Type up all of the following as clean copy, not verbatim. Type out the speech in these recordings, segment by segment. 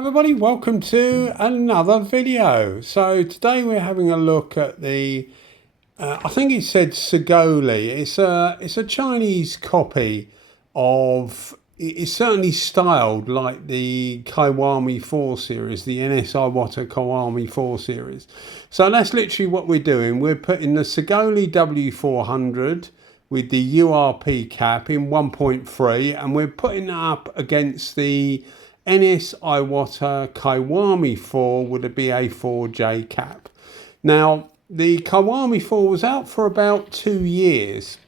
Everybody, welcome to another video. So today we're having a look at the I think it said Saigaole. It's a Chinese copy of, it's certainly styled like the Kiwami4 series, the Anest Iwata Kiwami4 series. So that's literally what we're doing. We're putting the Saigaole W400 with the URP cap in 1.3, and we're putting it up against the Anest Iwata Kiwami4 with a BA4J cap. Now, the Kiwami4 was out for about 2 years.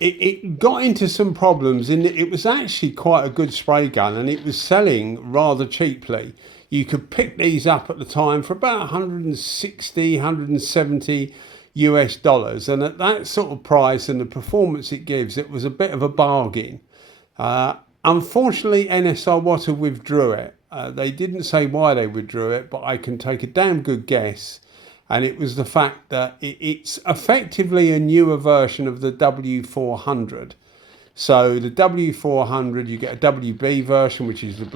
It got into some problems in that it was actually quite a good spray gun, and it was selling rather cheaply. You could pick these up at the time for about 160, 170 US dollars, and at that sort of price and the performance it gives, it was a bit of a bargain. Unfortunately, Anest Iwata withdrew it. They didn't say why they withdrew it, but I can take a damn good guess. And it was the fact that it's effectively a newer version of the W400. So the W400, you get a WB version, which is the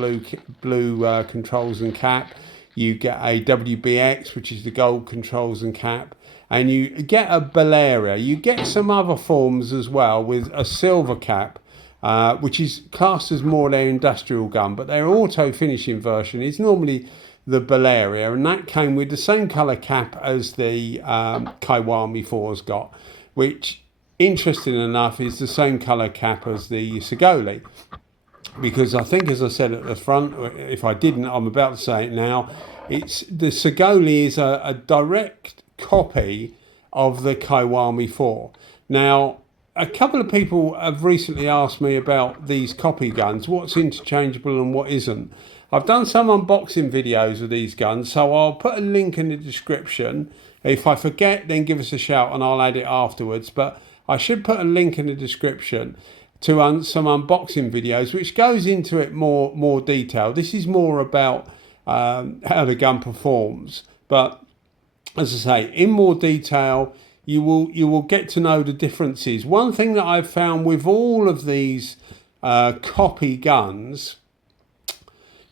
blue controls and cap. You get a WBX, which is the gold controls and cap. And you get a Balearia. You get some other forms as well with a silver cap, which is classed as more their industrial gun, but their auto finishing version is normally the Balearia, and that came with the same colour cap as the Kiwami4's got, which, interesting enough, is the same colour cap as the Saigaole. Because I think, as I said at the front, if I didn't, I'm about to say it now, it's the Saigaole is a direct copy of the Kiwami4. Now, a couple of people have recently asked me about these copy guns, what's interchangeable and what isn't. I've done some unboxing videos of these guns, so I'll put a link in the description. If I forget, then give us a shout and I'll add it afterwards. But I should put a link in the description to some unboxing videos, which goes into it more detail. This is more about how the gun performs. But as I say, in more detail, you will get to know the differences. One thing that I've found with all of these copy guns,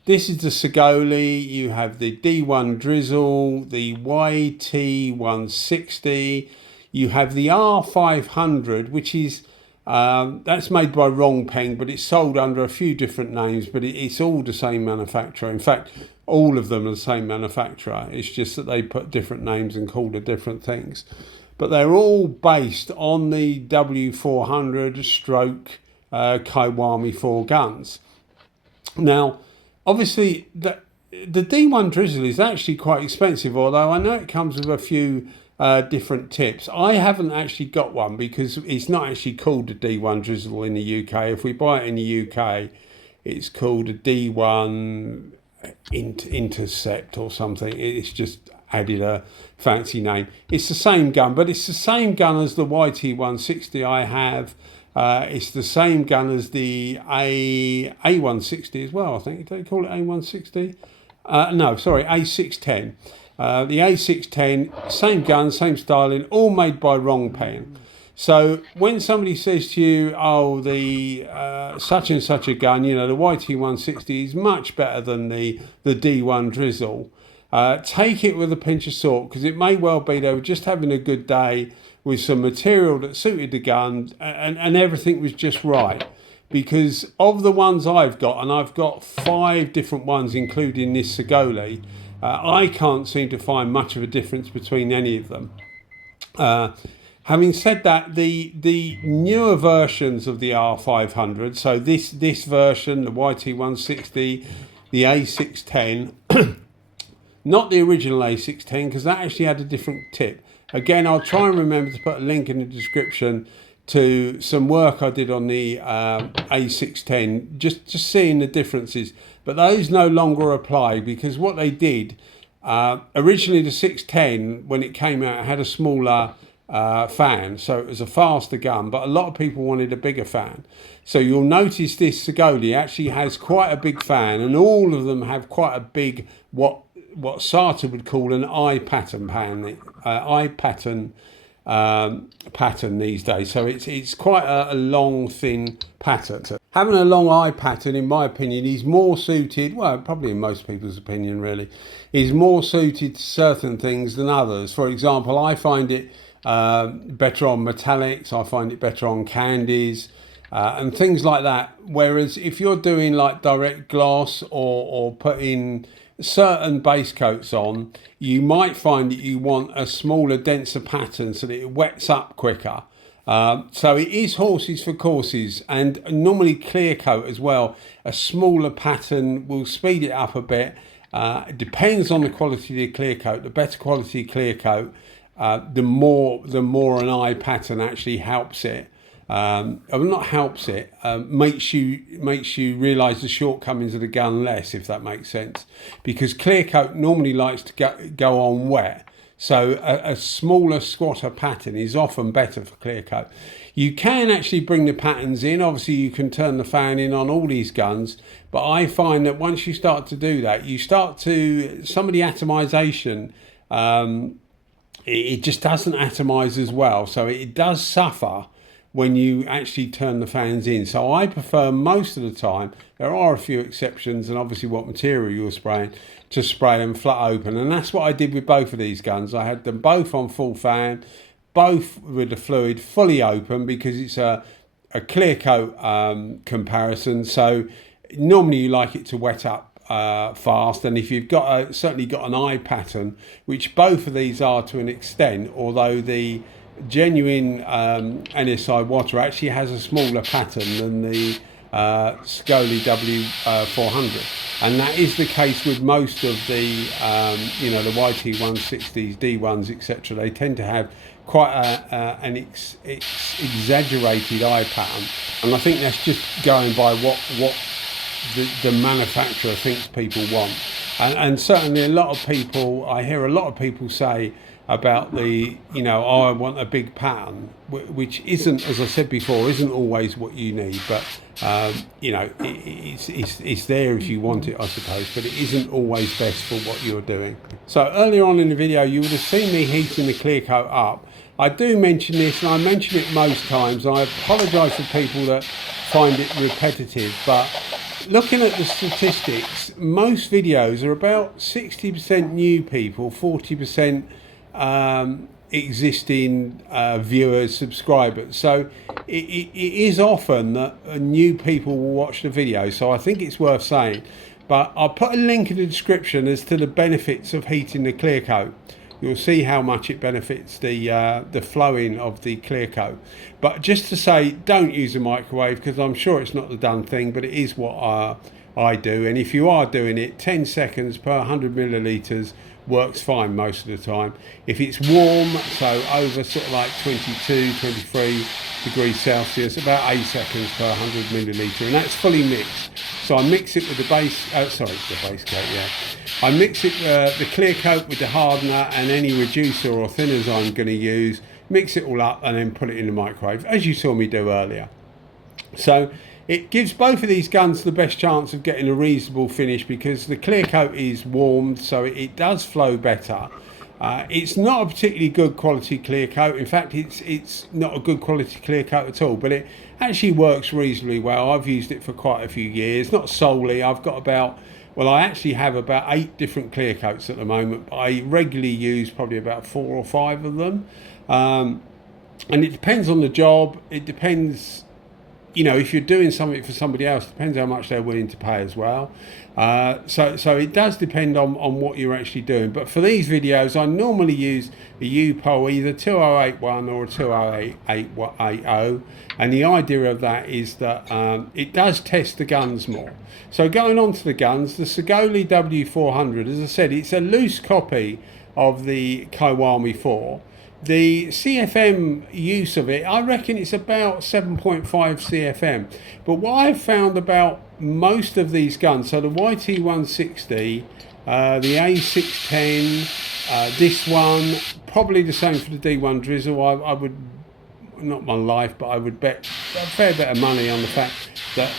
this is the Saigaole, you have the D1 Drizzle, the YT160, you have the R500, which is, that's made by Rongpeng, but it's sold under a few different names, but it's all the same manufacturer. In fact, all of them are the same manufacturer. It's just that they put different names and call it different things. But they're all based on the W400 stroke Kiwami4 guns. Now, obviously, the D1 Drizzle is actually quite expensive, although I know it comes with a few different tips. I haven't actually got one because it's not actually called the D1 Drizzle in the UK. If we buy it in the UK, it's called a D1 Intercept or something. It's just added a fancy name. It's the same gun, but it's the same gun as the YT160 I have. It's the same gun as the A160 as well, I think. Do they call it A160? No, sorry, A610. The A610, same gun, same styling, all made by Rongpeng. So when somebody says to you, oh, the such and such a gun, you know, the YT160 is much better than the D1 Drizzle, take it with a pinch of salt, because it may well be they were just having a good day with some material that suited the gun, and everything was just right. Because of the ones I've got, and I've got 5 different ones including this Saigaole, I can't seem to find much of a difference between any of them. Having said that, the newer versions of the R500, so this version, the YT160, the A610, not the original A610, because that actually had a different tip. Again, I'll try and remember to put a link in the description to some work I did on the A610, just seeing the differences. But those no longer apply, because what they did, originally the 610, when it came out, it had a smaller fan, so it was a faster gun, but a lot of people wanted a bigger fan. So you'll notice this Saigaole actually has quite a big fan, and all of them have quite a big, what Sata would call an eye pattern pattern these days. So it's quite a long, thin pattern. Having a long eye pattern, in my opinion, is more suited, well, probably in most people's opinion really, is more suited to certain things than others. For example, I find it better on metallics, I find it better on candies, and things like that. Whereas if you're doing like direct gloss or putting certain base coats on, you might find that you want a smaller, denser pattern so that it wets up quicker. So it is horses for courses, and normally clear coat as well. A smaller pattern will speed it up a bit. It depends on the quality of the clear coat. The better quality clear coat, the more an eye pattern actually helps it. Not helps it, makes you realise the shortcomings of the gun less, if that makes sense. Because clear coat normally likes to go on wet. So a smaller, squatter pattern is often better for clear coat. You can actually bring the patterns in. Obviously, you can turn the fan in on all these guns. But I find that once you start to do that, you start to, some of the atomization, it just doesn't atomize as well. So it does suffer when you actually turn the fans in. So I prefer most of the time, there are a few exceptions, and obviously what material you're spraying, to spray them flat open. And that's what I did with both of these guns. I had them both on full fan, both with the fluid fully open, because it's a clear coat comparison. So normally you like it to wet up fast, and if you've got certainly got an eye pattern, which both of these are to an extent, although the genuine Anest Iwata actually has a smaller pattern than the Saigaole W400, and that is the case with most of the you know, the YT160s, D1s, etc. They tend to have quite an exaggerated eye pattern, and I think that's just going by what the manufacturer thinks people want. And certainly a lot of people, I hear a lot of people say about the, you know, oh, I want a big pattern, which isn't, as I said before, isn't always what you need. But you know, it's there if you want it, I suppose, but it isn't always best for what you're doing. So earlier on in the video, you would have seen me heating the clear coat up. I do mention this, and I mention it most times. I apologise for people that find it repetitive, but looking at the statistics, most videos are about 60% new people, 40% existing viewers, subscribers. So it is often that new people will watch the video, so I think it's worth saying. But I'll put a link in the description as to the benefits of heating the clear coat. You'll see how much it benefits the flowing of the clear coat. But just to say, don't use a microwave, because I'm sure it's not the done thing, but it is what I do. And if you are doing it, 10 seconds per 100 millilitres works fine most of the time. If it's warm, so over sort of like 22, 23 degrees Celsius, about 8 seconds per 100 millilitre, and that's fully mixed. So I mix it with the base, the base coat, yeah. I mix it, the clear coat with the hardener and any reducer or thinners I'm going to use, mix it all up and then put it in the microwave, as you saw me do earlier. So it gives both of these guns the best chance of getting a reasonable finish, because the clear coat is warmed, so it does flow better. It's not a particularly good quality clear coat. In fact, it's not a good quality clear coat at all, but it actually works reasonably well. I've used it for quite a few years, not solely. I've got about, well, I actually have about 8 different clear coats at the moment. I regularly use probably about 4 or 5 of them. And it depends on the job. It depends, you know, if you're doing something for somebody else, it depends how much they're willing to pay as well. So it does depend on what you're actually doing. But for these videos, I normally use a U-POL, either 2081 or a 2080. And the idea of that is that it does test the guns more. So going on to the guns, the Saigaole W400, as I said, it's a loose copy of the Kiwami4. The CFM use of it, I reckon it's about 7.5 CFM. But what I've found about most of these guns, so the YT160, the A610, this one, probably the same for the D1 Drizzle. I would, not my life, but I would bet a fair bit of money on the fact that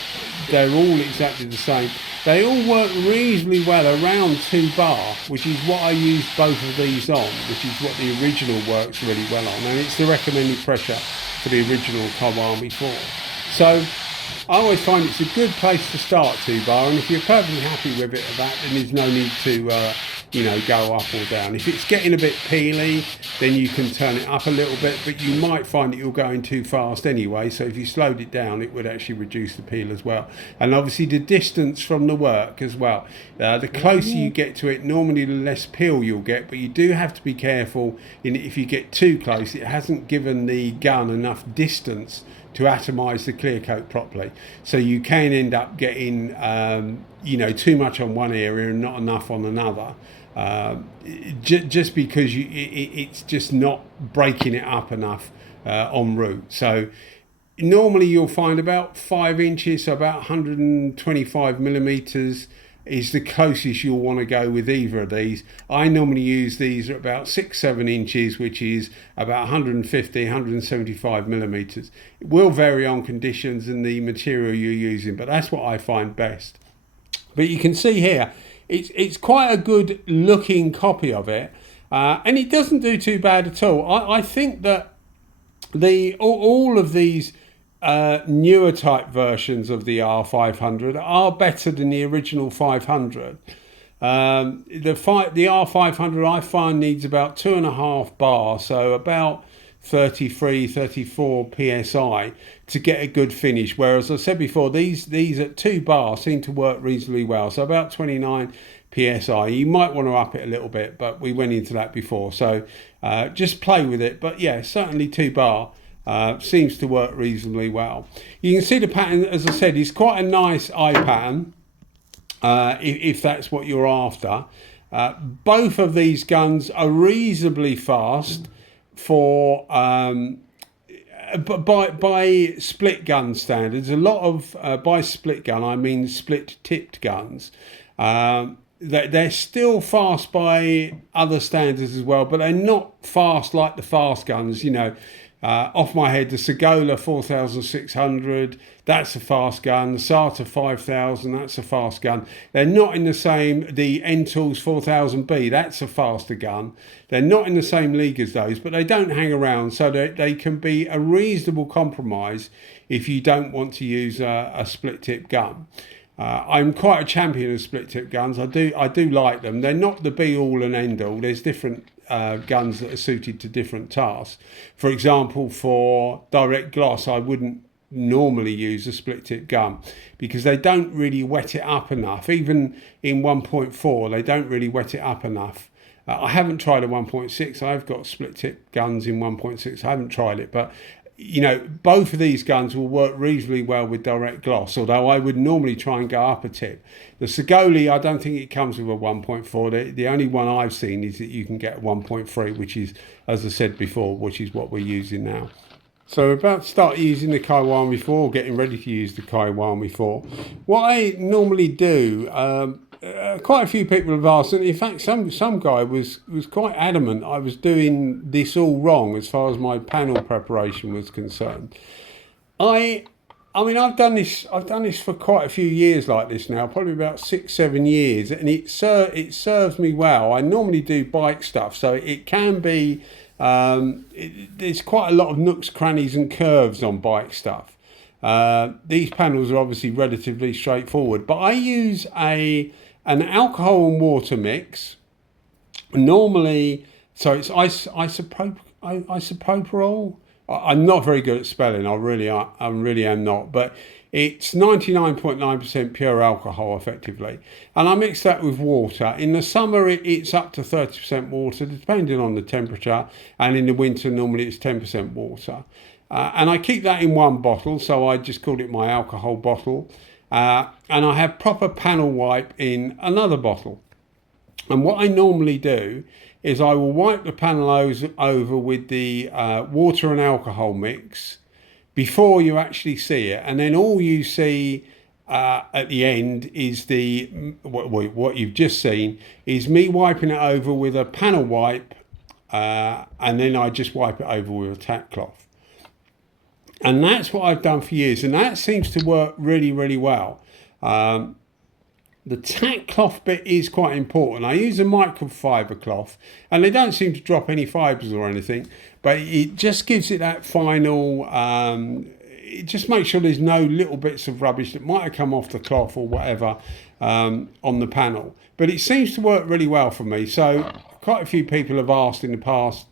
they're all exactly the same. They all work reasonably well around 2 bar, which is what I use both of these on, which is what the original works really well on, and it's the recommended pressure for the original Kiwami4. So I always find it's a good place to start 2-bar, and if you're perfectly happy with it at that, then there's no need to you know, go up or down. If it's getting a bit peely, then you can turn it up a little bit, but you might find that you're going too fast anyway, so if you slowed it down, it would actually reduce the peel as well. And obviously the distance from the work as well. The closer you get to it, normally the less peel you'll get, but you do have to be careful if you get too close. It hasn't given the gun enough distance to atomize the clear coat properly, so you can end up getting you know, too much on one area and not enough on another, just because it's just not breaking it up enough en route. So normally you'll find about 5 inches, so about 125 millimeters is the closest you'll want to go with either of these. I normally use these at about 6-7 inches, which is about 150, 175 millimeters. It will vary on conditions and the material you're using, but that's what I find best. But you can see here, it's quite a good looking copy of it, and it doesn't do too bad at all. I think that all of these newer type versions of the R500 are better than the original 500. The R500 I find needs about 2.5 bar, so about 33, 34 psi to get a good finish, whereas I said before, these at 2 bar seem to work reasonably well, so about 29 psi. You might want to up it a little bit, but we went into that before, so just play with it. But yeah, certainly 2 bar seems to work reasonably well. You can see the pattern, as I said, is quite a nice eye pattern, if that's what you're after. Both of these guns are reasonably fast for by split gun standards. A lot of by split gun I mean split tipped guns. They're still fast by other standards as well, but they're not fast like the fast guns, you know. Off my head, the Saigaole 4600, that's a fast gun. The SATA 5000, that's a fast gun. They're not in the same, the Ntools 4000B, that's a faster gun. They're not in the same league as those, but they don't hang around, so they can be a reasonable compromise if you don't want to use a split tip gun. I'm quite a champion of split tip guns. I do like them. They're not the be all and end all. There's different guns that are suited to different tasks. For example, for direct gloss, I wouldn't normally use a split tip gun because they don't really wet it up enough. Even in 1.4, they don't really wet it up enough. I haven't tried a 1.6. I've got split tip guns in 1.6. I haven't tried it, but you know, both of these guns will work reasonably well with direct gloss, although I would normally try and go up a tip. The Saigaole, I don't think it comes with a 1.4. The only one I've seen is that you can get 1.3, which is, as I said before, which is what we're using now. So we're about to start using the Kiwami4, getting ready to use the Kiwami4. What I normally do, quite a few people have asked, and in fact some guy was quite adamant I was doing this all wrong as far as my panel preparation was concerned. I mean I've done this for quite a few years like this now, probably about 6-7 years, and it serves me well. I normally do bike stuff, so it can be there's quite a lot of nooks, crannies and curves on bike stuff. These panels are obviously relatively straightforward, but I use an alcohol and water mix. Normally, so it's isopropyl. I'm not very good at spelling. I really am not. But it's 99.9% pure alcohol, effectively, and I mix that with water. In the summer, it's up to 30% water, depending on the temperature, and in the winter, normally it's 10% water. And I keep that in one bottle, so I just called it my alcohol bottle. And I have proper panel wipe in another bottle. And what I normally do is I will wipe the panel over with the water and alcohol mix before you actually see it. And then all you see at the end is what you've just seen is me wiping it over with a panel wipe, and then I just wipe it over with a tack cloth. And that's what I've done for years, and that seems to work really, really well. The tack cloth bit is quite important. I use a microfiber cloth, and they don't seem to drop any fibres or anything, but it just gives it that final, just make sure there's no little bits of rubbish that might have come off the cloth or whatever on the panel. But it seems to work really well for me. So quite a few people have asked in the past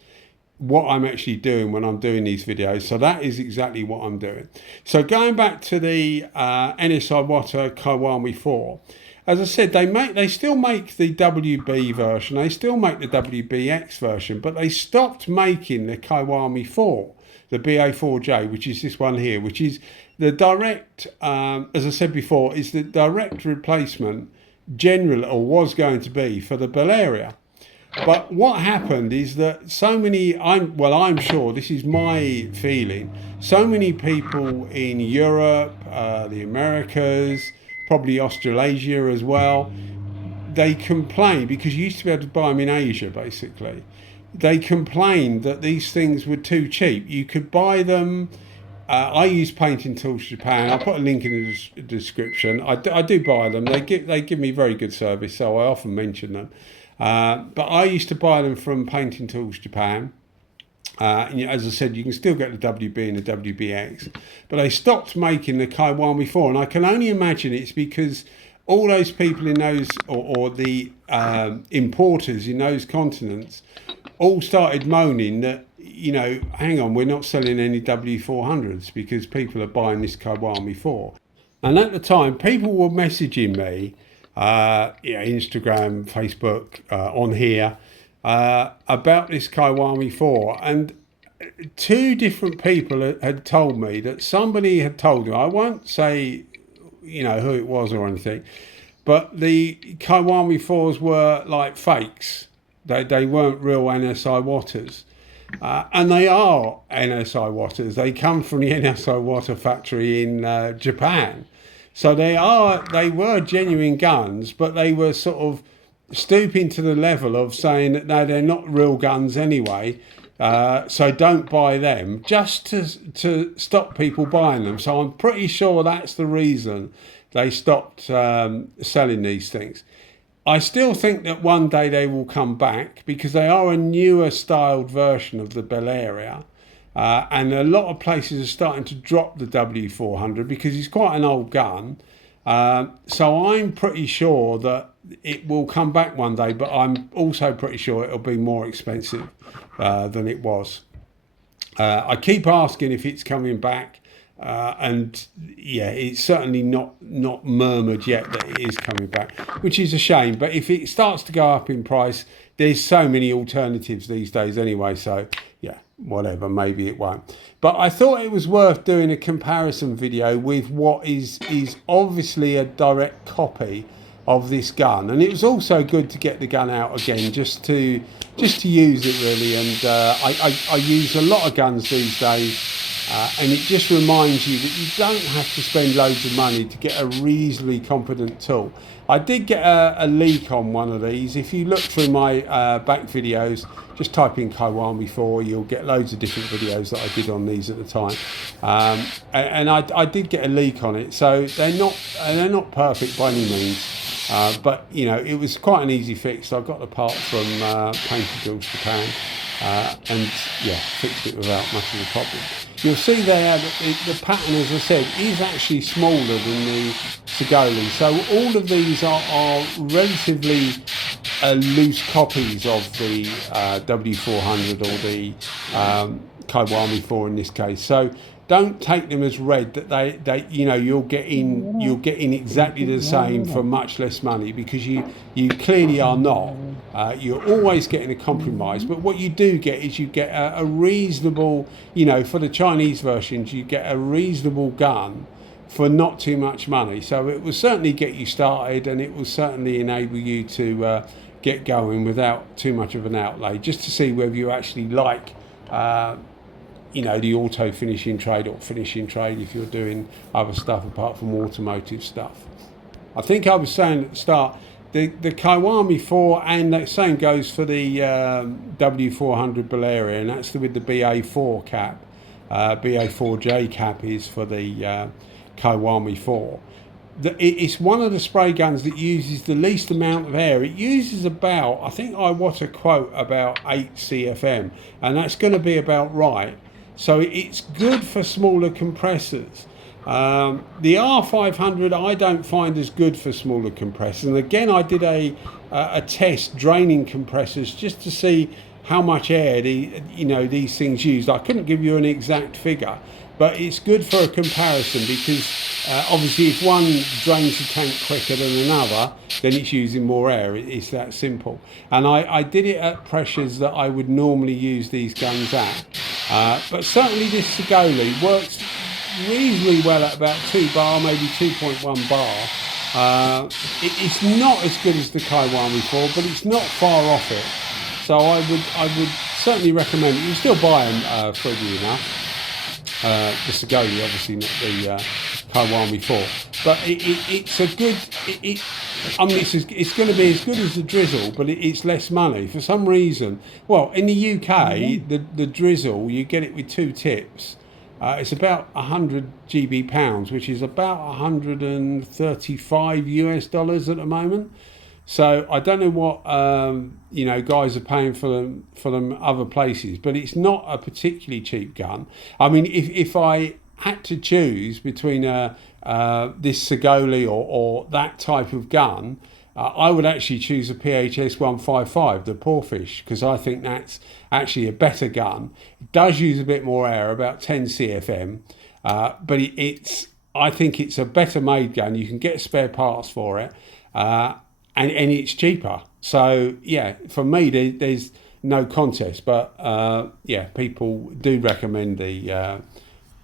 what I'm actually doing when I'm doing these videos. So that is exactly what I'm doing. So going back to the Anest Iwata Kiwami4, as I said, they still make the WB version, they still make the WBX version, but they stopped making the Kiwami4, the BA4J, which is this one here, which is the direct, as I said before, is the direct replacement general, or was going to be, for the Balearia. But what happened is that so many, I'm sure, this is my feeling, so many people in Europe, the Americas, probably Australasia as well, they complain, because you used to be able to buy them in Asia basically, they complained that these things were too cheap. You could buy them, I use Painting Tools Japan, I'll put a link in the description. I do buy them, they give me very good service, so I often mention them. But I used to buy them from Painting Tools Japan. And as I said, you can still get the WB and the WBX, but they stopped making the Kiwami4, and I can only imagine it's because all those people in those, or the importers in those continents, all started moaning that, you know, hang on, we're not selling any W400s because people are buying this Kiwami4. And at the time, people were messaging me, Instagram, Facebook, on here, about this Kiwami4, and two different people had told me that somebody had told them, I won't say, you know, who it was or anything, but the Kiwami4s were like fakes. They weren't real Anest Iwatas. And they are Anest Iwatas. They come from the Anest Iwata factory in Japan. So they were genuine guns, but they were sort of stooping to the level of saying that no, they're not real guns anyway, so don't buy them, just to stop people buying them. So I'm pretty sure that's the reason they stopped selling these things. I still think that one day they will come back, because they are a newer styled version of the Balearia, and a lot of places are starting to drop the W400 because it's quite an old gun. So I'm pretty sure that it will come back one day, but I'm also pretty sure it'll be more expensive than it was. I keep asking if it's coming back, and yeah, it's certainly not murmured yet that it is coming back, which is a shame. But if it starts to go up in price, there's so many alternatives these days anyway, so yeah, whatever, maybe it won't. But I thought it was worth doing a comparison video with what is obviously a direct copy of this gun, and it was also good to get the gun out again, just to use it really. And I use a lot of guns these days, and it just reminds you that you don't have to spend loads of money to get a reasonably competent tool. I did get a leak on one of these. If you look through my back videos, just type in Kiwami4, you'll get loads of different videos that I did on these at the time. And I did get a leak on it, so they're not perfect by any means. But you know, it was quite an easy fix. I got the part from Painting Tools Japan, and yeah, fixed it without much of a problem. You'll see there that the pattern, as I said, is actually smaller than the Saigaole. So all of these are relatively loose copies of the W400 or the Kiwami4 in this case. So don't take them as read that they you know, you're getting exactly the same for much less money, because you clearly are not. You're always getting a compromise, but what you do get is you get a reasonable, you know, for the Chinese versions, you get a reasonable gun for not too much money. So it will certainly get you started, and it will certainly enable you to get going without too much of an outlay, just to see whether you actually like you know, the auto finishing trade, or finishing trade if you're doing other stuff apart from automotive stuff. I think I was saying at the start, the Kiwami4, and that same goes for the W400 Balearia, and that's with the BA4 cap. BA4J cap is for the Kiwami4. It's one of the spray guns that uses the least amount of air. It uses about, I think I want to quote, about 8 CFM, and that's going to be about right. So it's good for smaller compressors. The R500 I don't find as good for smaller compressors. And again, I did a test draining compressors just to see how much air these things use. I couldn't give you an exact figure, but it's good for a comparison because obviously if one drains the tank quicker than another, then it's using more air. It's that simple. And I did it at pressures that I would normally use these guns at. But certainly this Saigaole works reasonably well at about 2 bar, maybe 2.1 bar. It's not as good as the Kiwami4, but it's not far off it. So I would certainly recommend it. You can still buy them freely enough. The Saigaole, obviously not the Kiwami4, but it's a good. I mean, it's going to be as good as the Drizzle, but it's less money for some reason. Well, in the UK, the Drizzle, you get it with 2 tips. It's about 100 GB pounds, which is about 135 US dollars at the moment. So I don't know what guys are paying for them other places, but it's not a particularly cheap gun. I mean, if I had to choose between this Saigaole or that type of gun, I would actually choose a PHS 155, the Poorfish, because I think that's actually a better gun. It does use a bit more air, about 10 CFM, but I think it's a better made gun. You can get spare parts for it. And it's cheaper. So yeah, for me there's no contest. But people do recommend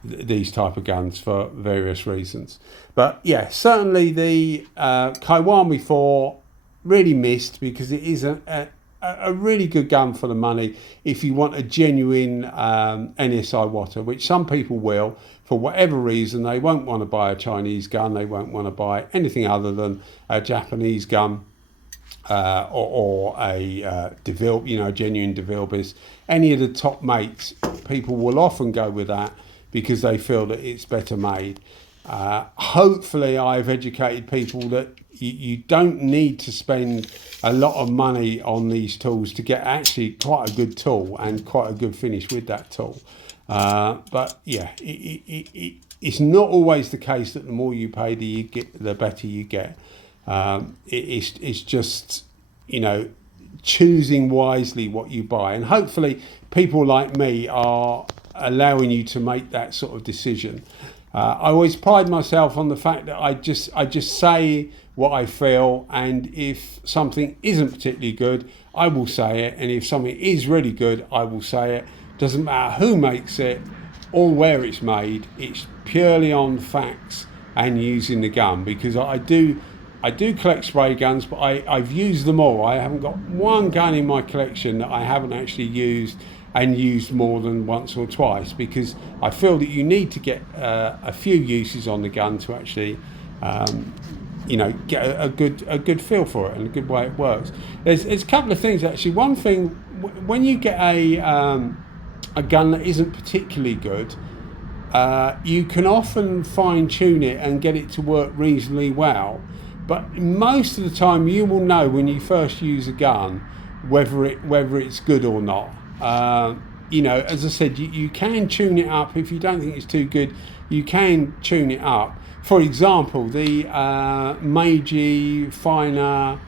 these type of guns for various reasons. But yeah, certainly the Kiwami4 really missed, because it is a really good gun for the money if you want a genuine Anest Iwata, which some people will. For whatever reason, they won't want to buy a Chinese gun, they won't want to buy anything other than a Japanese gun or a DeVille, genuine DeVille. Any of the top mates, people will often go with that because they feel that it's better made. Hopefully I've educated people that you don't need to spend a lot of money on these tools to get actually quite a good tool and quite a good finish with that tool. But yeah, it's not always the case that the more you pay, the better you get. It's just, choosing wisely what you buy, and hopefully people like me are allowing you to make that sort of decision. I always pride myself on the fact that I just say what I feel, and if something isn't particularly good, I will say it, and if something is really good, I will say it. Doesn't matter who makes it or where it's made. It's purely on facts and using the gun, because I do collect spray guns, but I've used them all. I haven't got one gun in my collection that I haven't actually used more than once or twice, because I feel that you need to get a few uses on the gun to actually get a good feel for it and a good way it works. There's a couple of things actually. One thing, when you get a gun that isn't particularly good, you can often fine tune it and get it to work reasonably well, but most of the time you will know when you first use a gun whether it's good or not. As I said, you can tune it up. If you don't think it's too good, you can tune it up. For example, the Meiji Finer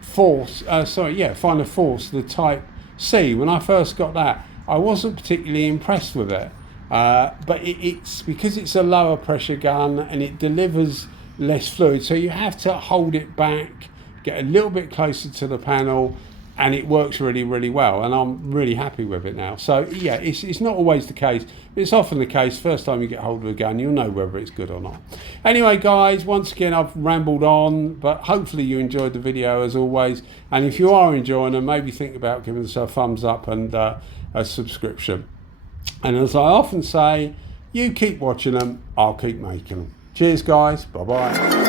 Force, Finer Force, the Type C, when I first got that, I wasn't particularly impressed with it. But it's because it's a lower pressure gun and it delivers less fluid, so you have to hold it back, get a little bit closer to the panel, and it works really, really well, and I'm really happy with it now. So yeah, it's not always the case, but it's often the case. First time you get hold of a gun, you'll know whether it's good or not. Anyway guys, once again I've rambled on, but hopefully you enjoyed the video as always, and if you are enjoying them, maybe think about giving us a thumbs up and a subscription. And as I often say, you keep watching them, I'll keep making them. Cheers guys, bye bye.